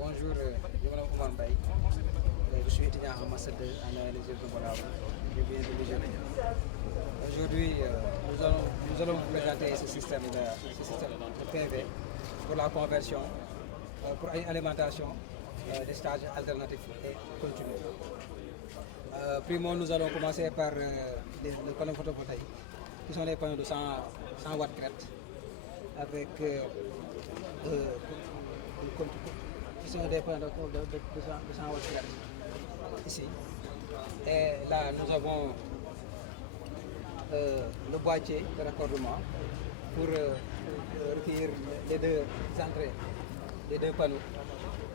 Bonjour, je m'appelle Omar Mbaye. Je suis étudiant en master 2 en analyse renouvelable. Je viens de Nigeria. Aujourd'hui, nous allons vous présenter ce système de PV pour la conversion, pour l'alimentation des stages alternatifs et continus. Primo, nous allons commencer par les panneaux photovoltaïques, qui sont des panneaux de 100 watts crête, avec qui sont des panneaux de 100 watts crête, ici. Et là, nous avons le boîtier de raccordement pour recueillir les deux entrées, les deux panneaux,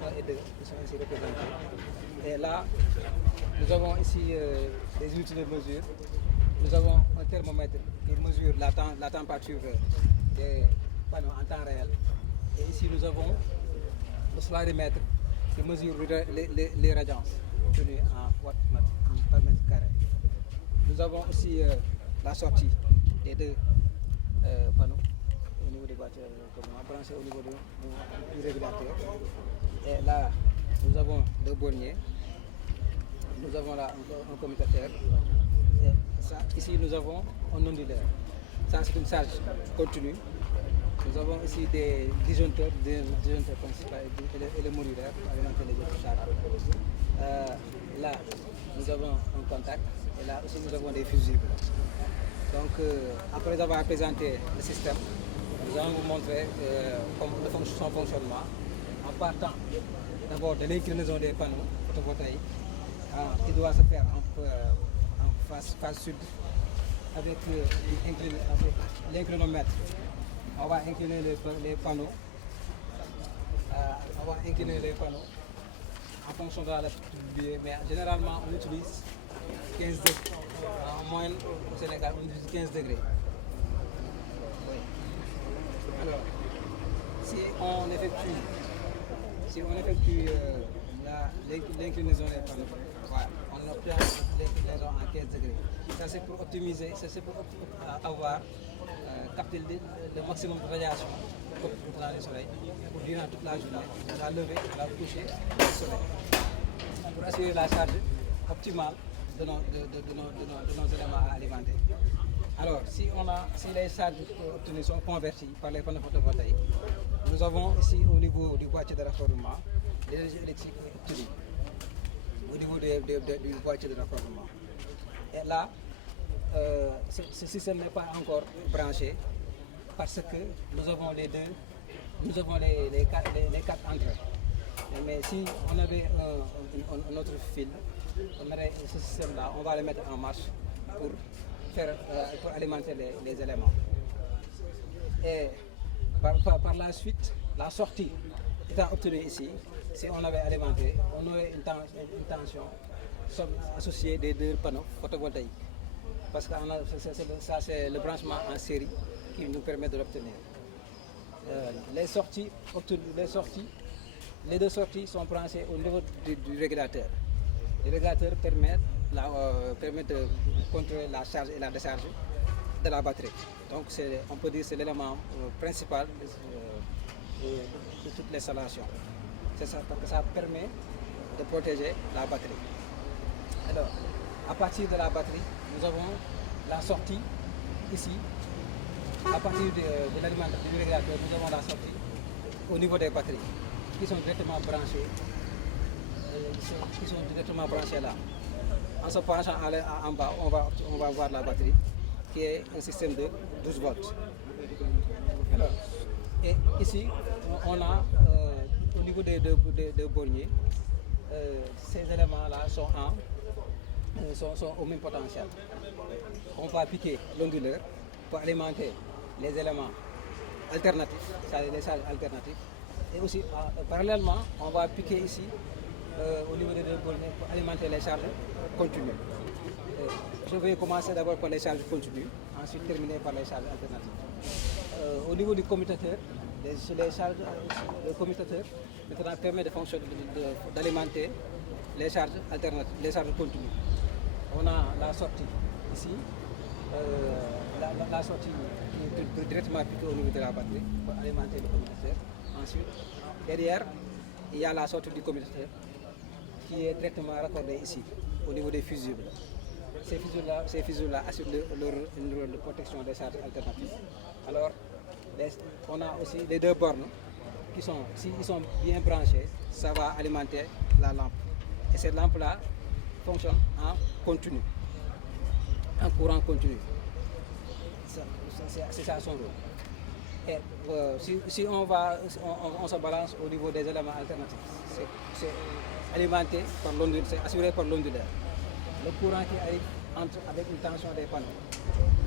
1 et 2, qui sont ici représentés. Et là, nous avons ici des unités de mesure. Nous avons un thermomètre qui mesure la température des panneaux en temps réel. Et ici, nous avons le solarimètre qui mesure les radiances obtenues en watts par mètre carré. Nous avons aussi la sortie des deux panneaux au niveau des boîtiers branchés au niveau du régulateur. Et là, nous avons deux borniers. Nous avons là un commutateur. Et ça, ici, nous avons un ondulaire. Ça, c'est une charge continue. Nous avons ici des disjoncteurs principaux et les modulaires pour alimenter les autres charges. Là, nous avons un contact. Et là aussi, nous avons des fusibles. Donc, après avoir présenté le système, nous allons vous montrer son fonctionnement en partant d'abord de l'inclinaison des panneaux photovoltaïques qui doit se faire en face sud avec l'inclinomètre. On va incliner les panneaux. En fonction de la latitude du billet, mais généralement on utilise 15 degrés. En moyenne au Sénégal, on utilise 15 degrés. Oui. Alors, si on effectue l'inclinaison des panneaux, voilà, on obtient l'inclinaison à 15 degrés. Ça c'est pour optimiser, ça c'est pour avoir capter le maximum de radiation dans le soleil pour durant toute la journée, la lever, la coucher du soleil, pour assurer la charge optimale de nos éléments à alimenter. Alors, si les charges obtenues sont converties par les panneaux photovoltaïques, nous avons ici au niveau du boîtier de raccordement l'énergie électrique obtenue au niveau du boîtier de raccordement. Et là, ce système n'est pas encore branché parce que nous avons les quatre entrées. Mais si on avait un autre fil, on aurait ce système-là, on va le mettre en marche pour alimenter les éléments. Et par la suite, la sortie étant obtenue ici, si on avait alimenté, on aurait une tension associée des deux panneaux photovoltaïques. Parce que ça, c'est le branchement en série qui nous permet de l'obtenir. Les deux sorties sont branchées au niveau du régulateur. Le régulateur permet de contrôler la charge et la décharge de la batterie. Donc, on peut dire que c'est l'élément principal de toute l'installation. C'est ça, parce que ça permet de protéger la batterie. Alors, à partir de la batterie, nous avons la sortie ici. À partir de l'alimentation du régulateur, nous avons la sortie au niveau des batteries qui sont directement branchées, là. En se penchant en bas, on va voir la batterie qui est un système de 12 volts. Alors, et ici, on a au niveau des deux borniers, ces éléments-là sont au même potentiel. On va piquer l'onduleur pour alimenter les éléments alternatifs, c'est-à-dire les charges alternatives. Et aussi, parallèlement, on va piquer ici, au niveau des deux borniers, pour alimenter les charges continues. Je vais commencer d'abord par les charges continues, ensuite terminer par les charges alternatives. Au niveau du commutateur, le commutateur maintenant permet d'alimenter les charges alternatives, les charges continues. On a la sortie ici, la sortie qui est directement appliquée au niveau de la batterie pour alimenter le commutateur. Ensuite, derrière, il y a la sortie du commutateur qui est directement raccordée ici, au niveau des fusibles. Ces fusibles-là assurent une rôle de protection des charges alternatives. Alors, on a aussi les deux bornes qui sont, s'ils sont bien branchés, ça va alimenter la lampe. Et cette lampe-là fonctionne en continu, en courant continu. C'est ça son rôle. Et si on se balance au niveau des éléments alternatifs, c'est alimenté par l'ondulaire, c'est assuré par l'ondulaire. Le courant qui arrive entre avec une tension des panneaux,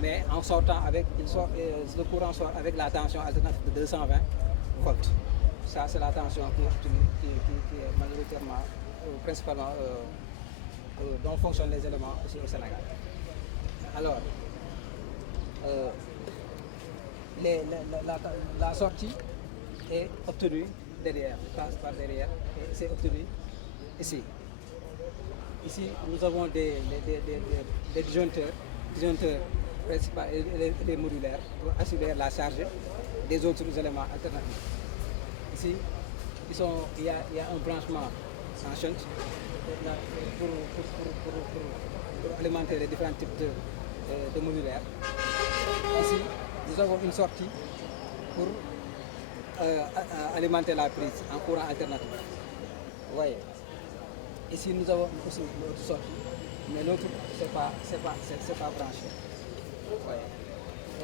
mais en sortant le courant sort avec la tension alternative de 220 volts. Ça, c'est la tension qui est majoritairement, principalement, dont fonctionnent les éléments aussi au Sénégal. Alors, la sortie est obtenue derrière, passe par derrière, et c'est obtenu ici. Ici, nous avons des disjoncteurs principaux et des modulaires pour assurer la charge des autres éléments alternatifs. Ici, il y a un branchement en shunt pour alimenter les différents types de modulaires. Ici, nous avons une sortie pour alimenter la prise en courant alternatif. Vous voyez. Ici, nous avons aussi une autre sortie, mais l'autre, c'est pas branché. Vous voyez.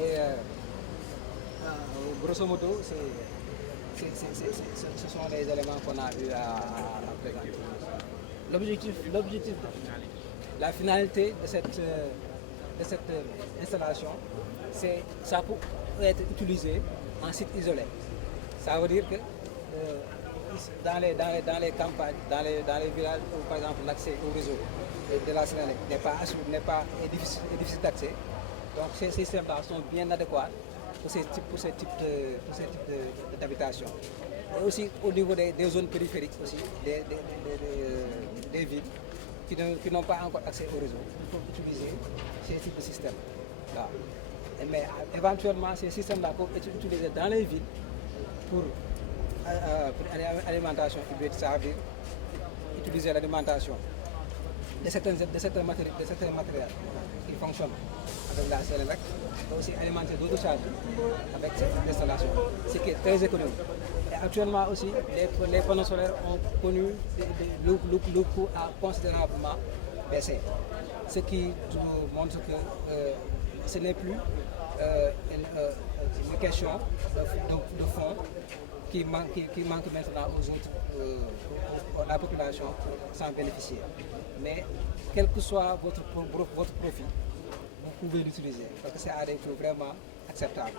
Et grosso modo, ce sont les éléments qu'on a eu à présenter. L'objectif, la finalité de cette installation, c'est ça peut être utilisé en site isolé. Ça veut dire que dans les campagnes, dans les villages où par exemple l'accès au réseau de la Sénélec est difficile d'accès, donc ces systèmes-là sont bien adéquats pour ces types d'habitation. Et aussi au niveau des zones périphériques aussi, des villes qui n'ont pas encore accès au réseau, il faut utiliser ces types de systèmes. Là. Mais éventuellement, ces systèmes-là peuvent être utilisés dans les villes pour l'alimentation hybride, ça veut dire utiliser l'alimentation de certains matériels qui fonctionnent avec la Sénélec, et aussi alimenter d'autres charges avec cette installation, ce qui est très économique. Et actuellement aussi, les panneaux solaires ont connu le coût a considérablement baissé, ce qui nous montre que ce n'est plus une question de fonds qui manque maintenant aux autres, à la population sans bénéficier. Mais quel que soit votre profit, vous pouvez l'utiliser parce que c'est à des coûts vraiment acceptables.